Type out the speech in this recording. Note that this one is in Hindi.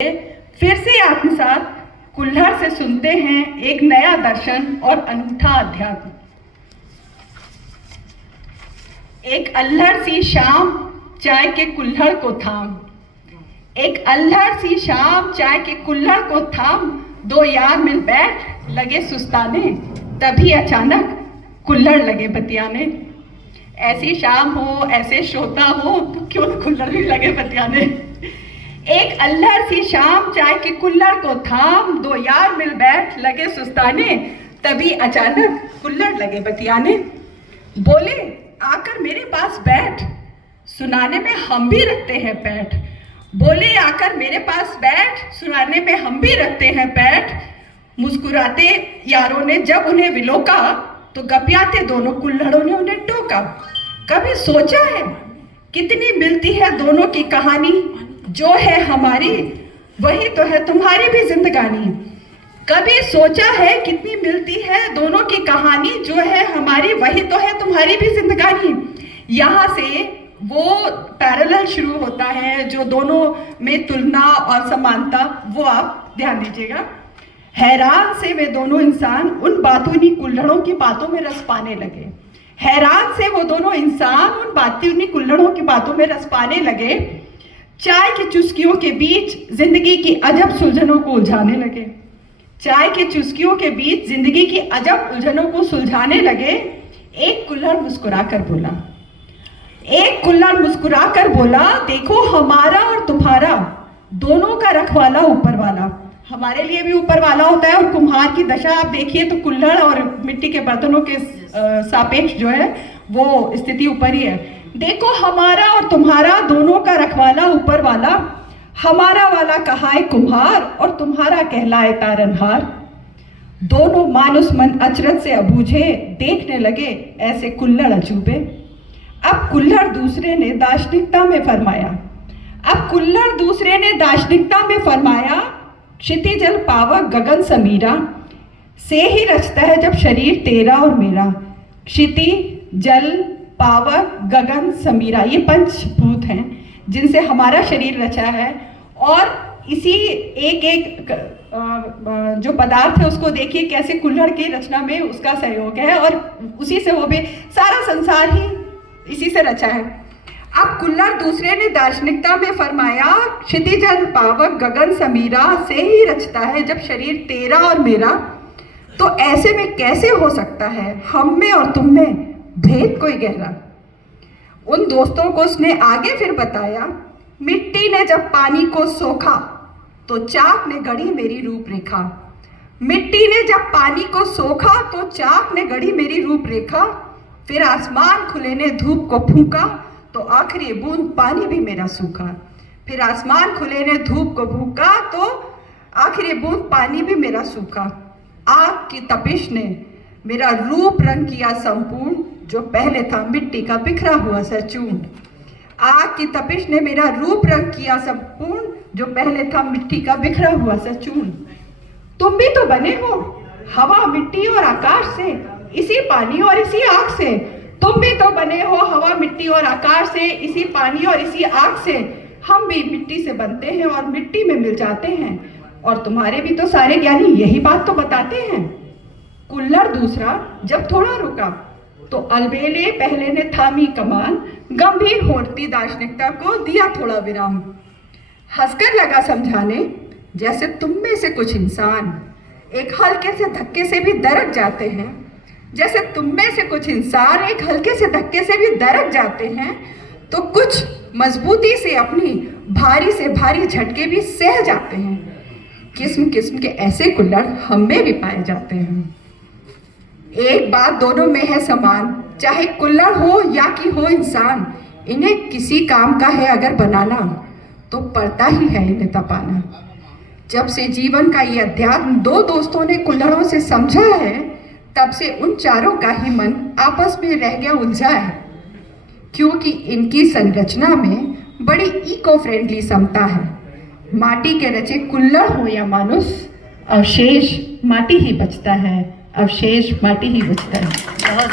फिर से आत्मसात कुल्हड़ से सुनते हैं एक नया दर्शन और अनूठा अध्यात्म। एक अल्हड़ सी शाम चाय के कुल्हड़ को थाम, एक अल्हड़ सी शाम चाय के कुल्हड़ को थाम, दो यार मिल बैठ लगे सुस्ताने, तभी अचानक कुल्हड़ लगे बतियाने। ऐसी शाम हो, ऐसे श्रोता हो, तो क्यों न कुल्हड़ भी लगे बतियाने। एक अल्हड़ सी शाम चाय के कुल्हड़ को थाम, दो यार मिल बैठ लगे सुस्ताने, तभी अचानक कुल्हड़ लगे बतियाने। बोले आकर मेरे पास बैठ, सुनाने में हम भी रखते हैं पैठ। बोले आकर मेरे पास बैठ, सुनाने में हम भी रखते हैं पैठ। मुस्कुराते यारों ने जब उन्हें विलोका, तो गपियाते दोनों कुल्हड़ों ने उन्हें टोका। कभी सोचा है कितनी मिलती है दोनों की कहानी, जो है हमारी वही तो है तुम्हारी भी जिंदगानी। कभी सोचा है कितनी मिलती है दोनों की कहानी, जो है हमारी वही तो है तुम्हारी भी जिंदगानी। यहाँ से वो पैरेलल शुरू होता है, जो दोनों में तुलना और समानता, वो आप ध्यान दीजिएगा। हैरान से वे दोनों इंसान उन बातूनी कुल्हड़ों की बातों में रस पाने लगे। हैरान से वो दोनों इंसान उन बातूनी कुल्हड़ों की बातों में रस पाने लगे। चाय की चुस्कियों के बीच जिंदगी की अजब सुलझनों को उलझाने लगे। चाय के चुस्कियों के बीच जिंदगी की अजब उलझनों को सुलझाने लगे। एक कुल्हड़ मुस्कुराकर बोला, एक कुल्हड़ मुस्कुराकर बोला, देखो हमारा और तुम्हारा दोनों का रखवाला ऊपर वाला। हमारे लिए भी ऊपर वाला होता है, और कुम्हार की दशा आप देखिए तो कुल्हड़ और मिट्टी के बर्तनों के सापेक्ष जो है वो स्थिति ऊपर ही है। देखो हमारा और तुम्हारा दोनों का रखवाला ऊपर वाला, हमारा वाला कहाए कुम्हार और तुम्हारा कहलाए तारनहार। दोनों मानुस मन अचरज से अबूझे, देखने लगे ऐसे कुल्हड़ अजूबे। अब कुल्हड़ दूसरे ने दार्शनिकता में फरमाया, अब कुल्हड़ दूसरे ने दार्शनिकता में फरमाया, क्षितिजल पावक गगन समीरा, से ही रचता है जब शरीर तेरा और मेरा। क्षिति जल पावक गगन समीरा, ये पंचभूत हैं जिनसे हमारा शरीर रचा है। और इसी एक एक जो पदार्थ है उसको देखिए कैसे कुल्हड़ की रचना में उसका सहयोग है, और उसी से वो भी सारा संसार ही इसी से रचा है। अब कुल्हड़ दूसरे ने दार्शनिकता में फरमाया, क्षितिजल पावक गगन समीरा, से ही रचता है जब शरीर तेरा और मेरा। तो ऐसे में कैसे हो सकता है हम में और तुम में भेद कोई गहरा। उन दोस्तों को उसने आगे फिर बताया, मिट्टी ने जब पानी को सोखा, तो चाक ने गढ़ी मेरी रूपरेखा। मिट्टी ने जब पानी को सोखा, तो चाक ने गढ़ी मेरी रूपरेखा। फिर आसमान खुले ने धूप को फूंका, तो आखिरी बूंद पानी भी मेरा सूखा। फिर आसमान खुले ने धूप को फूंका, तो आखिरी बूंद पानी भी मेरा सूखा। आग की तपिश ने मेरा रूप रंग किया संपूर्ण, जो पहले था मिट्टी का बिखरा हुआ सा चूर्ण। आग की तपिश ने मेरा रूप रंग किया संपूर्ण, जो पहले था मिट्टी का बिखरा हुआ सा चूर्ण। तुम भी तो बने हो हवा मिट्टी और आकाश से, इसी पानी और इसी आग से। तुम भी तो बने हो हवा मिट्टी और आकाश से, इसी पानी और इसी आग से। हम भी मिट्टी से बनते हैं और मिट्टी में मिल जाते हैं, और तुम्हारे भी तो सारे ज्ञानी यही बात तो बताते हैं। कुल्हड़ दूसरा जब थोड़ा रुका, तो अलबेले पहले ने थामी कमान, गंभीर होती दार्शनिकता को दिया थोड़ा विराम। हंसकर लगा समझाने, जैसे तुम में से कुछ इंसान एक हल्के से धक्के से भी दरक जाते हैं। जैसे तुम में से कुछ इंसान एक हल्के से धक्के से भी दरक जाते हैं, तो कुछ मजबूती से अपनी भारी से भारी झटके भी सह जाते हैं। किस्म किस्म के ऐसे कुल्हड़ हम में भी पाए जाते हैं। एक बात दोनों में है समान, चाहे कुल्हड़ हो या कि हो इंसान। इन्हें किसी काम का है अगर बनाना, तो पड़ता ही है इन्हें तपाना। जब से जीवन का ये अध्यात्म दो दोस्तों ने कुल्हड़ों से समझा है, तब से उन चारों का ही मन आपस में रह गया उलझा है। क्योंकि इनकी संरचना में बड़ी इको फ्रेंडली समता है। माटी के रचे कुल्हड़ हो या मानुस, अवशेष माटी ही बचता है, अवशेष माटी ही बचता है। बहुत